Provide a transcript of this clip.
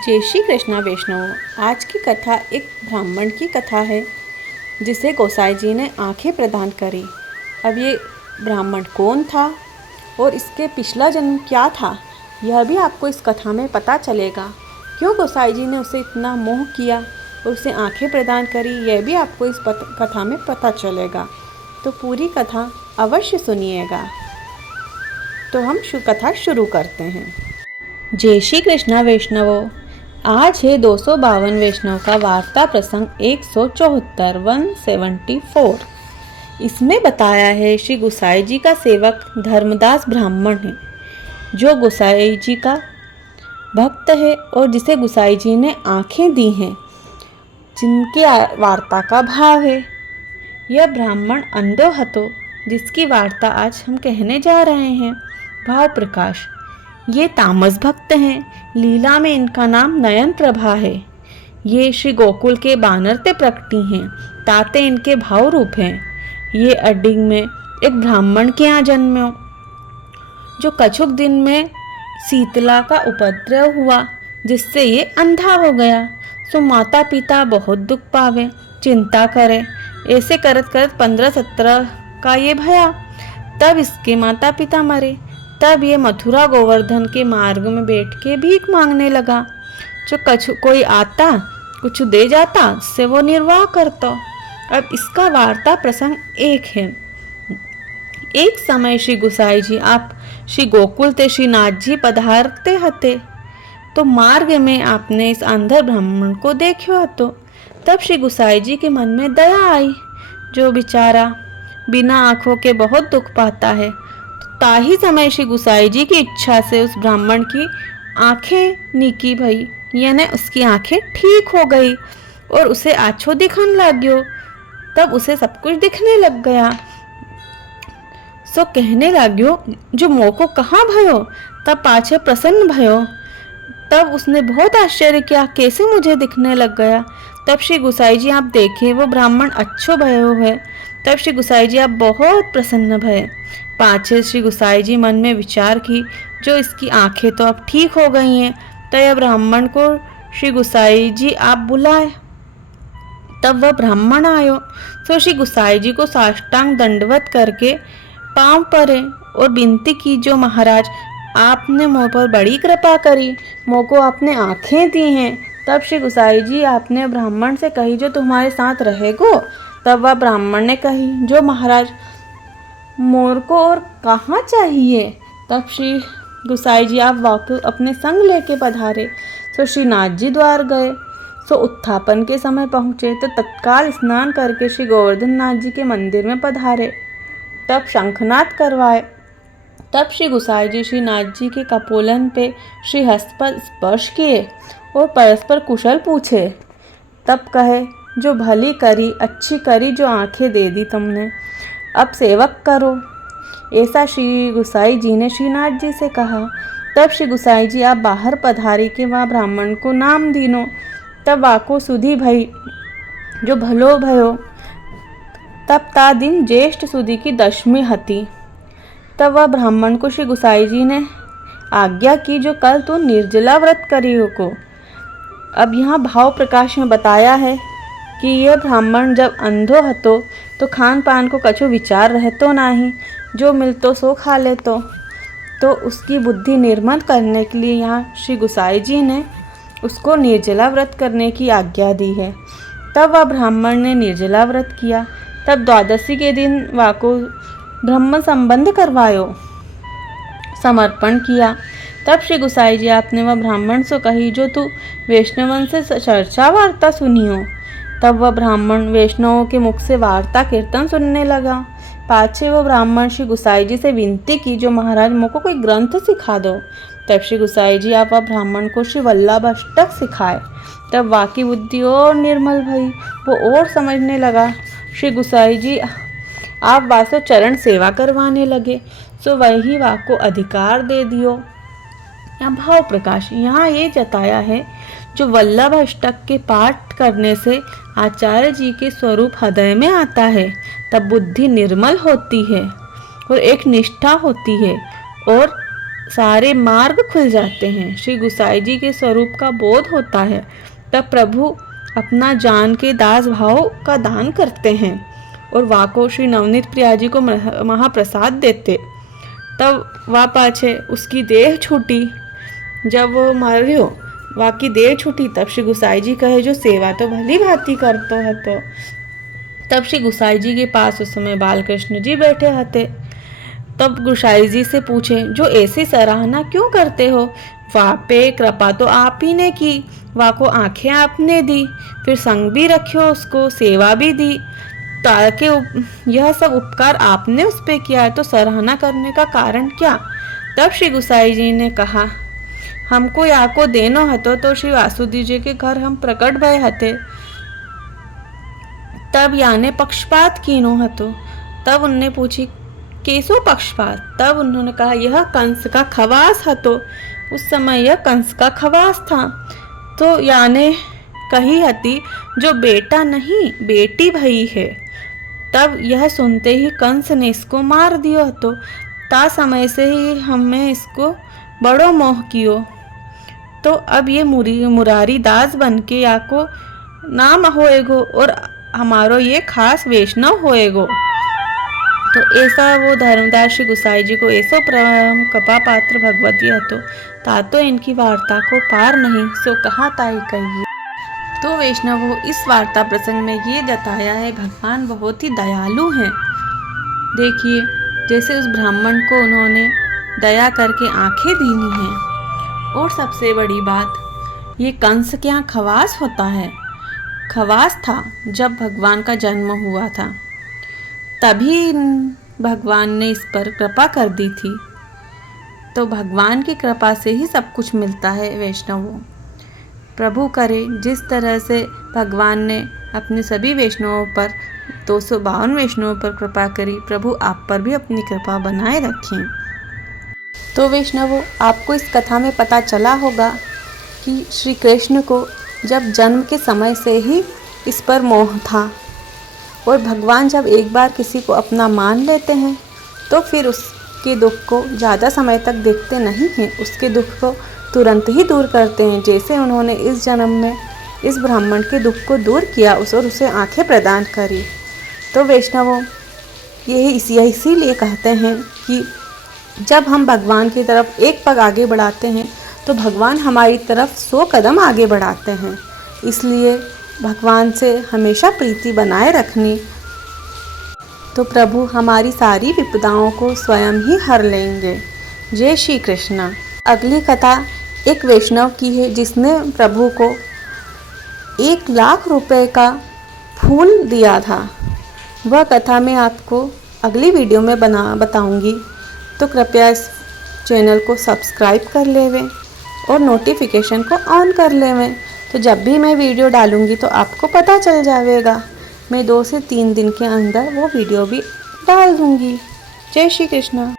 जय श्री कृष्णा वैष्णव। आज की कथा एक ब्राह्मण की कथा है जिसे गोसाई जी ने आंखें प्रदान करी। अब ये ब्राह्मण कौन था और इसके पिछला जन्म क्या था, यह भी आपको इस कथा में पता चलेगा। क्यों गोसाई जी ने उसे इतना मोह किया और उसे आंखें प्रदान करी, यह भी आपको इस कथा में पता चलेगा। तो पूरी कथा अवश्य सुनिएगा। तो हम कथा शुरू करते हैं। जय श्री कृष्णा वैष्णवों। आज है 252 वैष्णव का वार्ता प्रसंग 174। इसमें बताया है श्री गोसाई जी का सेवक धर्मदास ब्राह्मण है जो गोसाई जी का भक्त है और जिसे गोसाई जी ने आंखें दी हैं, जिनकी वार्ता का भाव है। यह ब्राह्मण अंधो हतो जिसकी वार्ता आज हम कहने जा रहे हैं। भाव प्रकाश। ये तामस भक्त हैं। लीला में इनका नाम नयन प्रभा है। ये श्री गोकुल के बानरते प्रकटी हैं। ताते इनके भाव रूप हैं। ये अडिंग में एक ब्राह्मण के यहाँ जन्मे जो कछुक दिन में शीतला का उपद्रव हुआ जिससे ये अंधा हो गया। सो माता पिता बहुत दुख पावे, चिंता करे। ऐसे करत करत 15-17 का ये भया। तब इसके माता पिता मरे। तब ये मथुरा गोवर्धन के मार्ग में बैठ के भीख मांगने लगा। जो कोई आता कुछ दे जाता, उससे वो निर्वाह करता। अब इसका वार्ता प्रसंग एक है। एक समय श्री गोसाई जी आप श्री गोकुल ते श्री नाथ जी पधारते हते, तो मार्ग में आपने इस अंधर ब्राह्मण को देखो हतो। तब श्री गोसाई जी के मन में दया आई। जो बेचारा बिना आंखों के बहुत दुख पाता है। ताही समय श्री गोसाई जी की इच्छा से उस ब्राह्मण की आंखें नीकी भई, यानी उसकी आंखें ठीक हो गई और उसे आछो दिखन लग्यो। तब उसे सब कुछ दिखने लग गया। सो कहने लाग्यो, जो मोको कहाँ भयो। तब पाछे प्रसन्न भयो। तब उसने बहुत आश्चर्य किया, कैसे मुझे दिखने लग गया। तब श्री गोसाई जी आप देखे वो ब्राह्मण अच्छो भयो है। तब श्री गोसाई जी आप बहुत प्रसन्न भये। पाछे श्री गोसाई जी मन में विचार की, जो इसकी आंखें तो अब ठीक हो गई हैं। तो यह ब्राह्मण को श्री गोसाई जी आप बुलाए। तब वह ब्राह्मण आयो। तो श्री गोसाई जी को साष्टांग दंडवत करके पांव पड़े और विनती की, जो महाराज आपने मुझ पर बड़ी कृपा करी, मोको आपने आंखें दी हैं। तब श्री गोसाई जी आपने ब्राह्मण से कही, जो तुम्हारे साथ रहेगो। तब वह ब्राह्मण ने कही, जो महाराज मोर को और कहाँ चाहिए। तब श्री गोसाई जी आप वाकु अपने संग लेके पधारे। तो श्री नाथ जी द्वार गए। सो उत्थापन के समय पहुँचे तो तत्काल स्नान करके श्री गोवर्धन नाथ जी के मंदिर में पधारे। तब शंखनाद करवाए। तब श्री गोसाई जी श्री नाथ जी के कपोलन पे श्री हस्त पर स्पर्श किए और परस्पर कुशल पूछे। तब कहे, जो भली करी अच्छी करी, जो आंखें दे दी तुमने, अब सेवक करो। ऐसा श्री गोसाई जी ने श्रीनाथ जी से कहा। तब श्री गोसाई जी आप बाहर पधारी के वहाँ ब्राह्मण को नाम दीनो। तब वाको सुधी भई, जो भलो भयो। तब ता दिन ज्येष्ठ सुदी की दशमी हती। तब वह ब्राह्मण को श्री गोसाई जी ने आज्ञा की, जो कल तो निर्जला व्रत करियो को। अब यहाँ भाव प्रकाश में बताया है कि यह ब्राह्मण जब अंधो हतो तो खान पान को कछु विचार रहतो नाही, जो मिलतो सो खा लेतो। तो उसकी बुद्धि निर्मल करने के लिए यहाँ श्री गोसाई जी ने उसको निर्जला व्रत करने की आज्ञा दी है। तब वह ब्राह्मण ने निर्जला व्रत किया। तब द्वादशी के दिन वाको ब्रह्म संबंध करवायो, समर्पण किया। तब श्री गोसाई जी आपने वह ब्राह्मण से कही, जो तू वैष्णवन से चर्चा वार्ता सुनियो। तब वह ब्राह्मण वैष्णवों के मुख से वार्ता कीर्तन सुनने लगा। पाछे वह ब्राह्मण श्री गोसाई जी से विनती की, जो महाराज मुझको कोई ग्रंथ सिखा दो। तब श्री गोसाई जी आप वह ब्राह्मण को श्री वल्लभ अष्टक सिखाए। तब वाकी बुद्धि और निर्मल भई, वो और समझने लगा। श्री गोसाई जी आप वासो चरण सेवा करवाने लगे। सो वही वाको अधिकार दे दियो। यहाँ भाव प्रकाश यहाँ ये जताया है, जो वल्लभ अष्टक के पाठ करने से आचार्य जी के स्वरूप हृदय में आता है। तब बुद्धि निर्मल होती है और एक निष्ठा होती है और सारे मार्ग खुल जाते हैं। श्री गुसाई जी के स्वरूप का बोध होता है। तब प्रभु अपना जान के दास भाव का दान करते हैं और वाको श्री नवनीत प्रिया जी को महाप्रसाद देते। तब वह पाछे उसकी देह छूटी। जब वो मर्यो वाकी देह छूटी तब श्री गुसाई जी कहे जो सेवा तो भली भांति करतो हतो। तब श्री गुसाई जी के पास उस समय बालकृष्ण जी बैठे हते। तब गुसाई जी से पूछे जो ऐसी सराहना क्यों करते हो? वहाँ पे कृपा तो आप ही ने की, वहाँ को आंखें आपने दी, फिर संग भी रखियो, उसको सेवा भी दी, ताकि यह सब उपकार आपने उस पे किया है, तो सराहना करने का कारण क्या? तब श्री गुसाई जी ने कहा हमको याको देनो हतो तो श्री वासुदेव जी के घर हम प्रकट भय हते, तब याने पक्षपात कीनो हतो। तब उनने पूछी केसो पक्षपात? तब उन्होंने कहा यह कंस का खवास हतो। उस समय यह कंस का खवास था। तो याने कही हती जो बेटा नहीं बेटी भई है। तब यह सुनते ही कंस ने इसको मार दियो हतो। ता समय से ही हमें इसको बड़ो मोह कियो। तो अब ये मुरारी दास बन के याको नाम होएगो और हमारो ये खास वैष्णव होएगो। तो ऐसा वो धर्मदास श्री गुसाई जी को ऐसो परम कृपा पात्र भगवती हतो, तातो इनकी वार्ता को पार नहीं सो कहा ताई कहिए। तो वैष्णवों इस वार्ता प्रसंग में ये जताया है भगवान बहुत ही दयालु हैं। देखिए जैसे उस ब्राह्मण को उन्होंने दया करके आंखें दीनी हैं। और सबसे बड़ी बात ये कंस के यहाँ खवास होता है। खवास था जब भगवान का जन्म हुआ था, तभी भगवान ने इस पर कृपा कर दी थी। तो भगवान की कृपा से ही सब कुछ मिलता है वैष्णवों। प्रभु करे जिस तरह से भगवान ने अपने सभी वैष्णवों पर 252 वैष्णवों पर कृपा करी, प्रभु आप पर भी अपनी कृपा बनाए रखें। तो वैष्णवों आपको इस कथा में पता चला होगा कि श्री कृष्ण को जब जन्म के समय से ही इस पर मोह था और भगवान जब एक बार किसी को अपना मान लेते हैं तो फिर उसके दुख को ज़्यादा समय तक देखते नहीं हैं, उसके दुख को तुरंत ही दूर करते हैं। जैसे उन्होंने इस जन्म में इस ब्राह्मण के दुख को दूर किया और उसे आंखें प्रदान करी। तो वैष्णवों यही इसीलिए कहते हैं कि जब हम भगवान की तरफ एक पग आगे बढ़ाते हैं तो भगवान हमारी तरफ 100 कदम आगे बढ़ाते हैं। इसलिए भगवान से हमेशा प्रीति बनाए रखनी, तो प्रभु हमारी सारी विपदाओं को स्वयं ही हर लेंगे। जय श्री कृष्ण। अगली कथा एक वैष्णव की है जिसने प्रभु को 1 लाख रुपए का फूल दिया था। वह कथा मैं आपको अगली वीडियो में बताऊंगी। तो कृपया इस चैनल को सब्सक्राइब कर लेवें और नोटिफिकेशन को ऑन कर लेवें, तो जब भी मैं वीडियो डालूंगी तो आपको पता चल जाएगा। मैं 2 से 3 दिन के अंदर वो वीडियो भी डाल दूंगी। जय श्री कृष्ण।